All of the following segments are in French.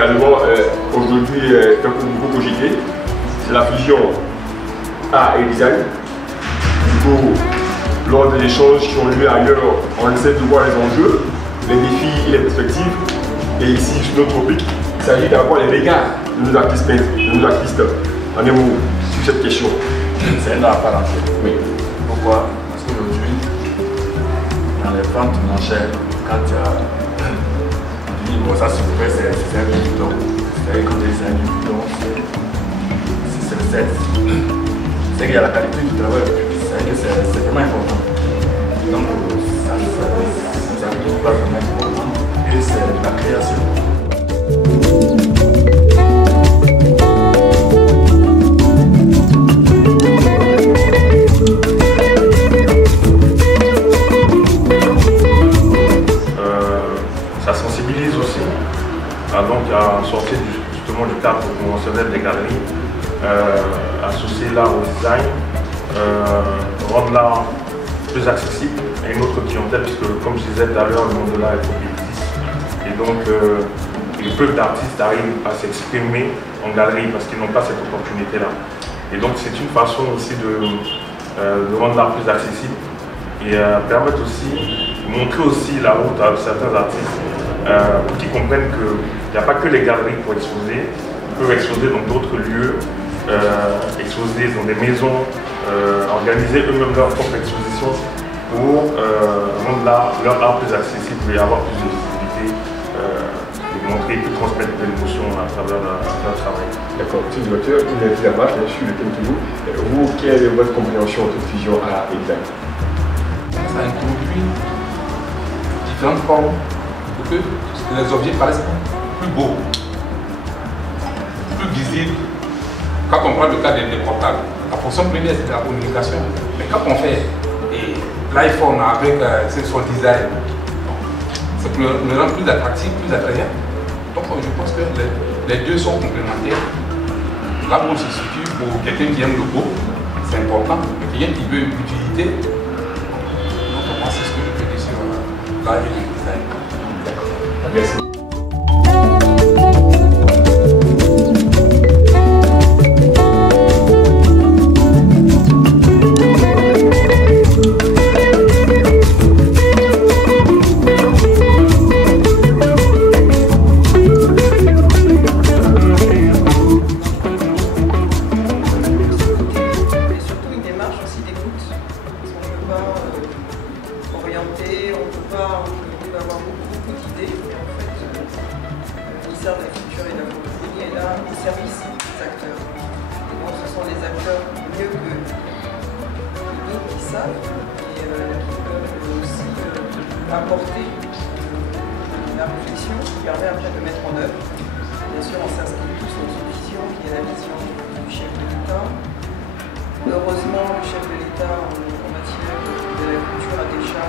également aujourd'hui fait beaucoup cogiter, c'est la fusion art et design. Du coup, lors des échanges qui ont lieu ailleurs, on essaie de voir les enjeux, les défis et les perspectives. Et ici, sur notre topic, il s'agit d'avoir les regards de nos artistes en un mot sur cette question. C'est un art à part entière. Oui. Pourquoi? Parce qu'aujourd'hui, dans les ventes aux enchères, quand tu as dit, bon, ça c'est vrai, c'est un bidon. C'est-à-dire quand c'est un bidon, c'est le 7. C'est qu'il y a la qualité du travail, c'est vraiment important. Donc, ça touche pas vraiment important. Et c'est la création. Ça sensibilise aussi donc à sortir justement du cadre conventionnel des galeries, associer l'art au design, rendre l'art plus accessible à une autre clientèle, puisque comme je disais tout à l'heure, le monde de l'art est compétitif. Et donc le peu d'artistes arrivent à s'exprimer en galerie parce qu'ils n'ont pas cette opportunité-là. Et donc c'est une façon aussi de rendre l'art plus accessible et permettre aussi, montrer aussi la route à certains artistes pour qu'ils comprennent qu'il n'y a pas que les galeries pour exposer, ils peuvent exposer dans d'autres lieux, exposer dans des maisons, organiser eux-mêmes leur propre exposition pour rendre leur art plus accessible et avoir plus de visibilité et montrer et transmettre de l'émotion à travers leur travail. D'accord, monsieur le docteur, vous avez vu la marche, bien sûr, le thème. Vous, quelle est votre compréhension entre fusion art et design? Ça introduit différentes formes pour que les objets paraissent plus beaux, plus visibles. Quand on prend le cas des portables, la fonction première c'est de la communication. Mais quand on fait l'iPhone avec son design, c'est pour le rendre plus attractif, plus attrayant. Donc je pense que les deux sont complémentaires. Là où on se situe pour quelqu'un qui aime le beau, c'est important. Mais quelqu'un qui veut une utilité, donc moi c'est ce que je peux dire sur l'art et le design. Merci. apporter la réflexion qui permet après de mettre en œuvre. Bien sûr, on s'inscrit tous dans une vision qui est la vision du chef de l'État. Heureusement, le chef de l'État en matière de la culture a déjà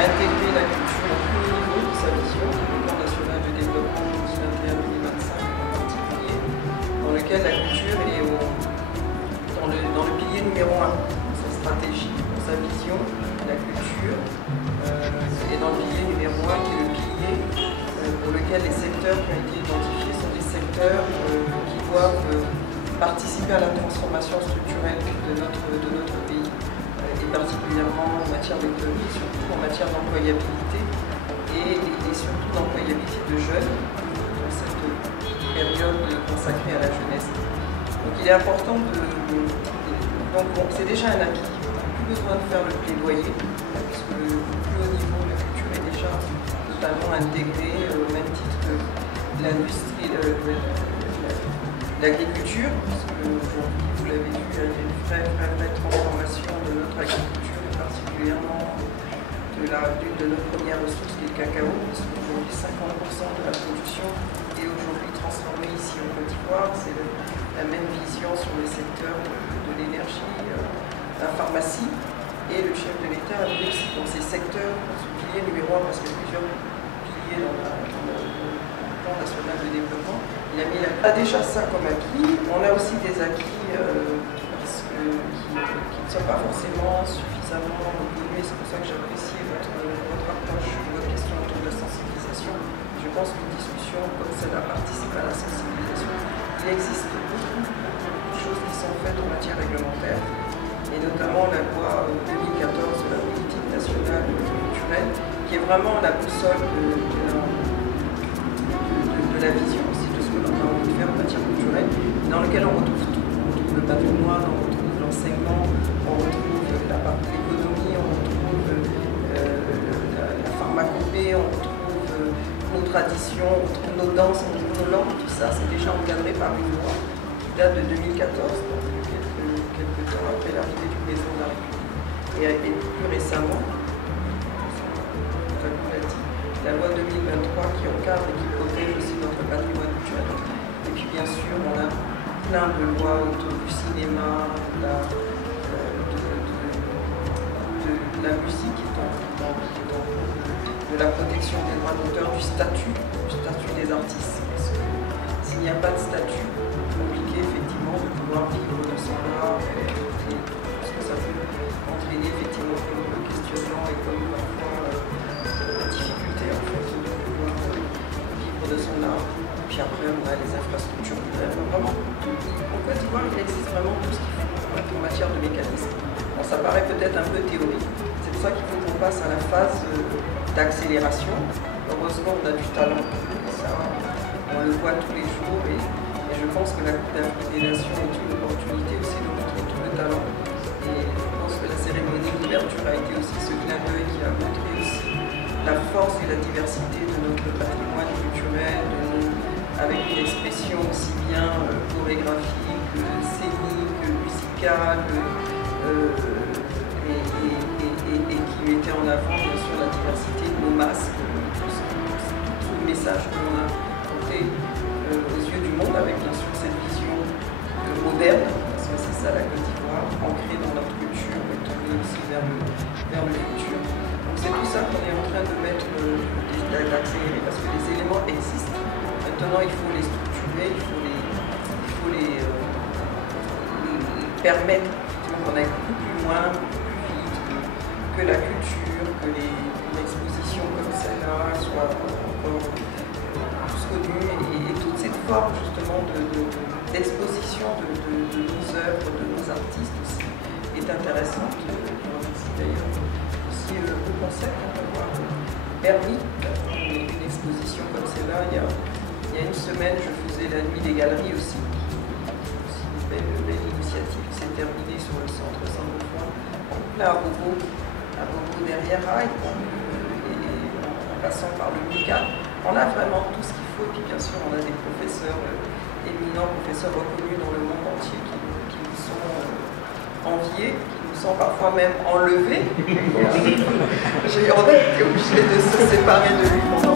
intégré la culture à tous les niveaux de sa vision, le plan national de développement 2021-2025 en particulier, dans lequel la culture est dans le pilier numéro 1 de sa stratégie, de sa vision, la culture. Et dans le pilier numéro 1, qui est le pilier pour lequel les secteurs qui ont été identifiés sont des secteurs qui doivent participer à la transformation structurelle de notre pays, et particulièrement en matière d'économie, surtout en matière d'employabilité et surtout d'employabilité de jeunes dans cette période consacrée à la jeunesse. Donc il est important donc c'est déjà un acquis, on n'a plus besoin de faire le plaidoyer, puisque le plus haut niveau de la culture est déjà totalement intégré au même titre que l'industrie, l'agriculture, parce qu'aujourd'hui, vous l'avez vu, il y a une vraie transformation de notre agriculture, et particulièrement d'une de nos premières ressources qui est le cacao, parce qu'aujourd'hui 50% de la production est aujourd'hui transformée ici en Côte d'Ivoire. C'est la même vision sur les secteurs de l'énergie, la pharmacie, et le chef de l'État a mis aussi dans ces secteurs, dans ce pilier numéro 1, parce qu'il y a plusieurs piliers dans le plan national de développement, il a déjà ça comme acquis. On a aussi des acquis qui ne sont pas forcément suffisamment connus, et c'est pour ça que j'apprécie votre approche, votre question autour de la sensibilisation. Je pense qu'une discussion comme celle-là participe à la sensibilisation. Il existe beaucoup de choses qui sont faites en matière réglementaire, et notamment la loi 2014 de la politique nationale culturelle, qui est vraiment la boussole de la vision aussi de ce que l'on a envie de faire en matière culturelle, dans lequel on retrouve tout. On retrouve le patrimoine, on retrouve l'enseignement, on retrouve la partie économie, on retrouve la pharmacopée, on retrouve nos traditions, on retrouve nos danses, on retrouve nos langues. Tout ça, c'est déjà encadré par une loi qui date de 2014, donc quelques temps après l'arrivée du président de la République. Et plus récemment, la loi 2023 qui encadre et qui protège aussi notre patrimoine culturel. Et puis bien sûr, on a plein de lois autour du cinéma, de la musique, de la protection des droits d'auteur, du statut des artistes. Parce que s'il n'y a pas de statut, c'est compliqué effectivement de pouvoir vivre de son art, parce que ça peut entraîner effectivement comme le questionnement et comme parfois la difficulté en fait de pouvoir vivre de son art. Puis après on a les infrastructures vraiment. En Côte d'Ivoire, il existe vraiment tout ce qu'il faut en matière de mécanisme. Bon, ça paraît peut-être un peu théorique. C'est pour ça qu'il faut qu'on passe à la phase d'accélération. Heureusement, on a du talent. Ça, on le voit tous les jours et je pense que la Coupe d'Afrique des Nations est une opportunité aussi de montrer tout le talent. Et je pense que la cérémonie d'ouverture a été aussi ce clin d'œil qui a montré aussi la force et la diversité de notre patrimoine culturel, avec une expression aussi bien chorégraphique, scénique, musicale, et qui mettait en avant bien sûr la diversité de nos masques, tout le message que l'on a porté aux yeux du monde, avec bien sûr cette vision moderne, parce que c'est ça la Côte d'Ivoire, ancrée dans notre culture, mais tournée aussi vers le futur. Donc c'est tout ça qu'on est en train de mettre, d'accélérer, parce que les éléments existent. Maintenant, il faut les structurer, il faut les permettre qu'on aille beaucoup plus loin, beaucoup plus vite, que la culture, que une exposition comme celle-là soit encore plus connue, et toute cette forme justement d'exposition de nos œuvres, de nos artistes aussi, est intéressante. D'ailleurs, aussi le concept d'avoir permis une exposition comme celle-là. Il y a une semaine, je faisais la nuit des galeries aussi. C'est une belle initiative qui s'est terminée sur le centre Saint-Baufoin, là à Bobo derrière Rail, en passant par le MICA. On a vraiment tout ce qu'il faut, et puis bien sûr on a des professeurs éminents, professeurs reconnus dans le monde entier qui nous sont enviés, qui nous sont parfois même enlevés. On a été obligé de se séparer de lui pendant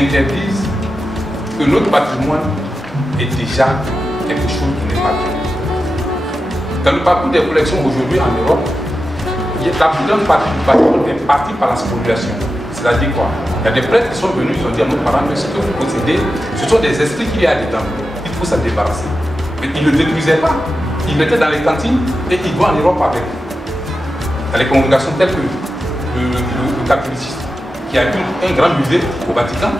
interdisent que notre patrimoine est déjà quelque chose qui n'est pas bien. Dans le parcours des collections aujourd'hui en Europe, la plus grande partie du patrimoine est partie par la spoliation. C'est-à-dire quoi? Il y a des prêtres qui sont venus, ils ont dit à nos parents que ce que vous possédez, ce sont des esprits qu'il y a dedans. Il faut s'en débarrasser. Mais ils ne le détruisaient pas. Ils mettaient dans les cantines et ils vont en Europe avec. Dans les congrégations telles que le catholicisme, qui a un grand musée au Vatican.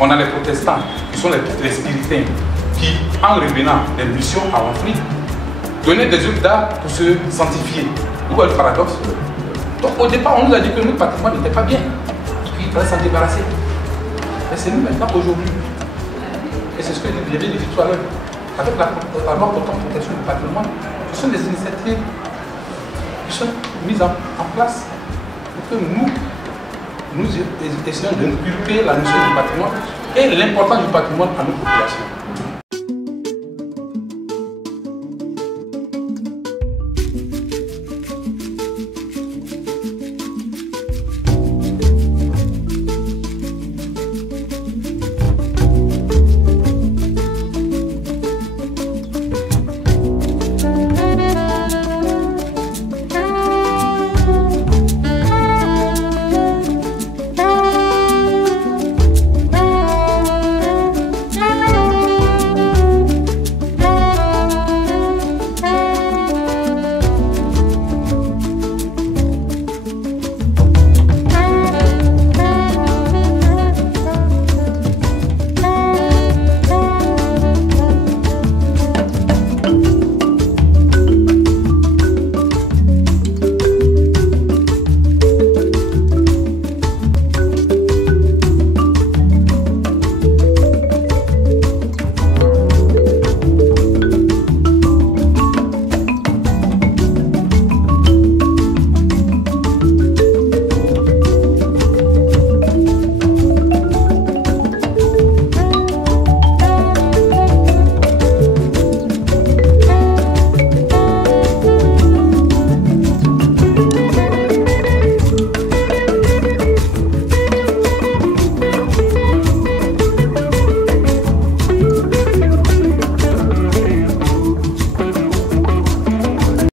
On a les protestants, qui sont les spiritains, qui, en revenant des missions en Afrique, donnaient des œuvres d'art pour se sanctifier. Vous voyez le paradoxe? Donc au départ, on nous a dit que notre patrimoine n'était pas bien, qu'il fallait s'en débarrasser. Mais c'est nous maintenant aujourd'hui. Et c'est ce que j'avais dit tout à l'heure. Avec la loi portant protection du patrimoine, ce sont des initiatives qui sont mises en place pour que nous essayons d'inculquer la notion du patrimoine et l'importance du patrimoine à nos populations.